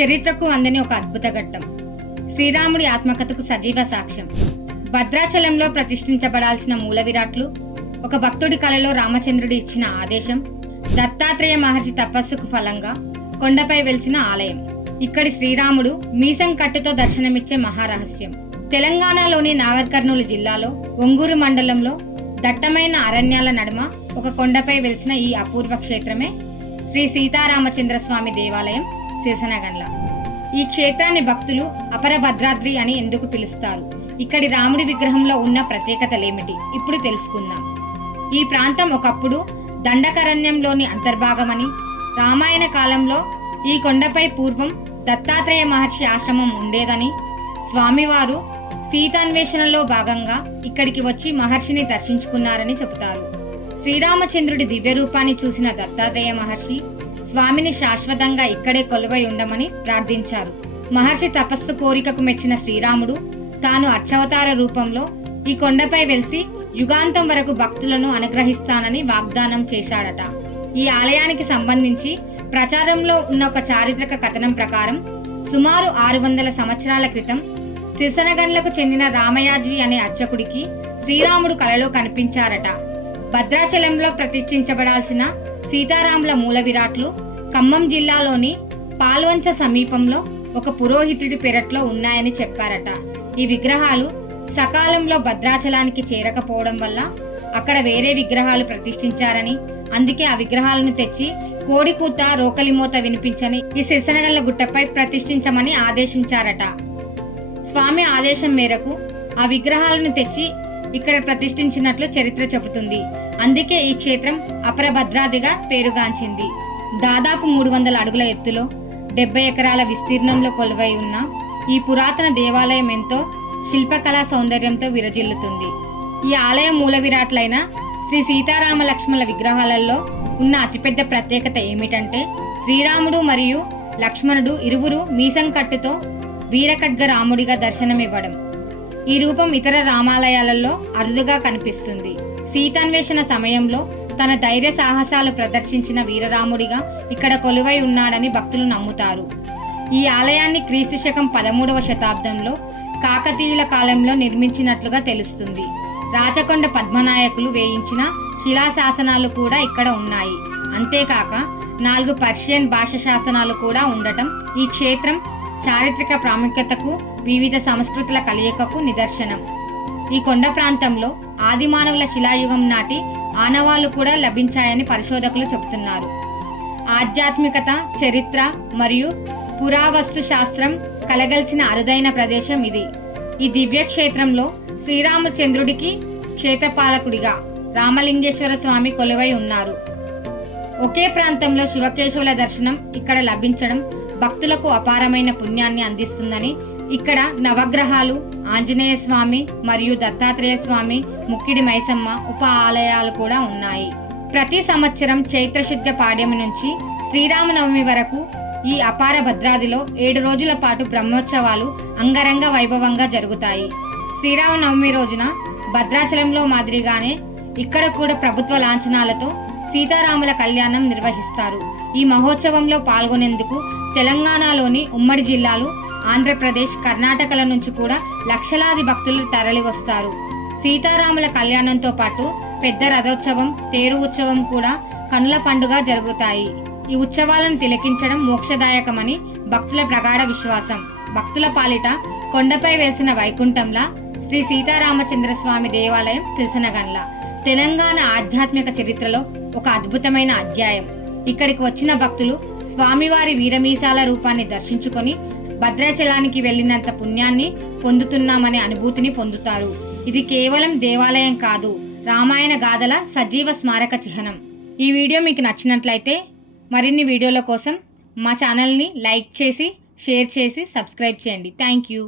చరిత్రకు అందని ఒక అద్భుత ఘట్టం. శ్రీరాముడి ఆత్మకథకు సజీవ సాక్ష్యం. భద్రాచలంలో ప్రతిష్ఠించబడాల్సిన మూల విరాట్లు ఒక భక్తుడి కలలో రామచంద్రుడి ఇచ్చిన ఆదేశం దత్తాత్రేయ మహర్షి తపస్సుకు ఫలంగా కొండపై వెలిసిన ఆలయం. ఇక్కడి శ్రీరాముడు మీసం కట్టుతో దర్శనమిచ్చే మహారహస్యం. తెలంగాణలోని నాగర్ కర్నూలు జిల్లాలో ఒంగూరు మండలంలో దట్టమైన అరణ్యాల నడుమ ఒక కొండపై వెలిసిన ఈ అపూర్వ క్షేత్రమే శ్రీ సీతారామచంద్ర స్వామి దేవాలయం. శిరసనగండ్ల ఈ క్షేత్రాన్ని భక్తులు అపర భద్రాద్రి అని ఎందుకు పిలుస్తారు? ఇక్కడి రాముడి విగ్రహంలో ఉన్న ప్రత్యేకతలేమిటి? ఇప్పుడు తెలుసుకుందాం. ఈ ప్రాంతం ఒకప్పుడు దండకరణ్యంలోని అంతర్భాగమని రామాయణ కాలంలో ఈ కొండపై పూర్వం దత్తాత్రేయ మహర్షి ఆశ్రమం ఉండేదని స్వామివారు సీతాన్వేషణలో భాగంగా ఇక్కడికి వచ్చి మహర్షిని దర్శించుకున్నారని చెబుతారు. శ్రీరామచంద్రుడి దివ్య రూపాన్ని చూసిన దత్తాత్రేయ మహర్షి స్వామిని శాశ్వతంగా ఇక్కడే కొలువై ఉండమని ప్రార్థించారు. మహర్షి తపస్సు కోరికకు మెచ్చిన శ్రీరాముడు తాను అర్చవతార రూపంలో ఈ కొండపై వెలిసి యుగాంతం వరకు భక్తులను అనుగ్రహిస్తానని వాగ్దానం చేశాడట. ఈ ఆలయానికి సంబంధించి ప్రచారంలో ఉన్న ఒక చారిత్రక కథనం ప్రకారం సుమారు ఆరు వందల సంవత్సరాల క్రితం సిరసనగండ్లకు చెందిన రామయాజ్వి అనే అర్చకుడికి శ్రీరాముడు కలలో కనిపించారట. భద్రాచలంలో ప్రతిష్ఠించబడాల్సిన సీతారాముల మూల విరాట్లు ఖమ్మం జిల్లాలోని పాల్వంచ సమీపంలో ఒక పురోహితుడి పెరట్లో ఉన్నాయని చెప్పారట. ఈ విగ్రహాలు సకాలంలో భద్రాచలానికి చేరకపోవడం వల్ల అక్కడ వేరే విగ్రహాలు ప్రతిష్ఠించారని అందుకే ఆ విగ్రహాలను తెచ్చి కోడికూత రోకలిమోత వినిపించని ఈ సిరిసనగల్ల గుట్టపై ప్రతిష్ఠించమని ఆదేశించారట. స్వామి ఆదేశం మేరకు ఆ విగ్రహాలను తెచ్చి ఇక్కడ ప్రతిష్ఠించినట్లు చరిత్ర చెబుతుంది. అందుకే ఈ క్షేత్రం అపరభద్రాదిగా పేరుగాంచింది. దాదాపు మూడు వందల అడుగుల ఎత్తులో డెబ్బై ఎకరాల విస్తీర్ణంలో కొలువై ఉన్న ఈ పురాతన దేవాలయం ఎంతో శిల్పకళా సౌందర్యంతో విరజిల్లుతుంది. ఈ ఆలయ మూల విరాట్లైన శ్రీ సీతారామ లక్ష్మణుల విగ్రహాలలో ఉన్న అతిపెద్ద ప్రత్యేకత ఏమిటంటే శ్రీరాముడు మరియు లక్ష్మణుడు ఇరువురు మీసం కట్టుతో వీరఖడ్గ రాముడిగా దర్శనమివ్వడం. ఈ రూపం ఇతర రామాలయాలలో అరుదుగా కనిపిస్తుంది. సీతాన్వేషణ సమయంలో తన ధైర్య సాహసాలు ప్రదర్శించిన వీరరాముడిగా ఇక్కడ కొలువై ఉన్నాడని భక్తులు నమ్ముతారు. ఈ ఆలయాన్ని క్రీస్తు శకం పదమూడవ శతాబ్దంలో కాకతీయుల కాలంలో నిర్మించినట్లుగా తెలుస్తుంది. రాచకొండ పద్మనాయకులు వేయించిన శిలాశాసనాలు కూడా ఇక్కడ ఉన్నాయి. అంతేకాక నాలుగు పర్షియన్ భాష శాసనాలు కూడా ఉండటం ఈ క్షేత్రం చారిత్రక ప్రాముఖ్యతకు వివిధ సంస్కృతుల కలయికకు నిదర్శనం. ఈ కొండ ప్రాంతంలో ఆదిమానవుల శిలాయుగం నాటి ఆనవాళ్ళు కూడా లభించాయని పరిశోధకులు చెబుతున్నారు. ఆధ్యాత్మికత చరిత్ర మరియు పురావస్తు శాస్త్రం కలగలిసిన అరుదైన ప్రదేశం ఇది. ఈ దివ్య క్షేత్రంలో శ్రీరామచంద్రుడికి క్షేత్రపాలకుడిగా రామలింగేశ్వర స్వామి కొలువై ఉన్నారు. ఒకే ప్రాంతంలో శివకేశవుల దర్శనం ఇక్కడ లభించడం భక్తులకు అపారమైన పుణ్యాన్ని అందిస్తుందని ఇక్కడ నవగ్రహాలు ఆంజనేయ స్వామి మరియు దత్తాత్రేయ స్వామి ముక్కిడి మైసమ్మ ఉప ఆలయాలు కూడా ఉన్నాయి. ప్రతి సంవత్సరం చైత్రశుద్ధ పాడ్యమి నుంచి శ్రీరామనవమి వరకు ఈ అపార భద్రాదిలో ఏడు రోజుల పాటు బ్రహ్మోత్సవాలు అంగరంగ వైభవంగా జరుగుతాయి. శ్రీరామనవమి రోజున భద్రాచలంలో మాదిరిగానే ఇక్కడ కూడా ప్రభుత్వ లాంఛనాలతో సీతారాముల కళ్యాణం నిర్వహిస్తారు. ఈ మహోత్సవంలో పాల్గొనేందుకు తెలంగాణలోని ఉమ్మడి జిల్లాలు ఆంధ్రప్రదేశ్ కర్ణాటకల నుంచి కూడా లక్షలాది భక్తులు తరలివస్తారు. సీతారాముల కళ్యాణంతో పాటు పెద్ద రథోత్సవం తేరు ఉత్సవం కూడా కనుల పండుగ జరుగుతాయి. ఈ ఉత్సవాలను తిలకించడం మోక్షదాయకమని భక్తుల ప్రగాఢ విశ్వాసం. భక్తుల పాలిట కొండపై వేసిన వైకుంఠంలా శ్రీ సీతారామచంద్ర స్వామి దేవాలయం సిరిసనగండ్ల. తెలంగాణ ఆధ్యాత్మిక చరిత్రలో ఒక అద్భుతమైన అధ్యాయం. ఇక్కడికి వచ్చిన భక్తులు స్వామివారి వీరమీసాల రూపాన్ని దర్శించుకొని భద్రాచలానికి వెళ్ళినంత పుణ్యాన్ని పొందుతున్నామనే అనుభూతిని పొందుతారు. ఇది కేవలం దేవాలయం కాదు రామాయణ గాథల సజీవ స్మారక చిహ్నం. ఈ వీడియో మీకు నచ్చినట్లయితే మరిన్ని వీడియోల కోసం మా ఛానల్ని లైక్ చేసి షేర్ చేసి సబ్స్క్రైబ్ చేయండి. Thank you.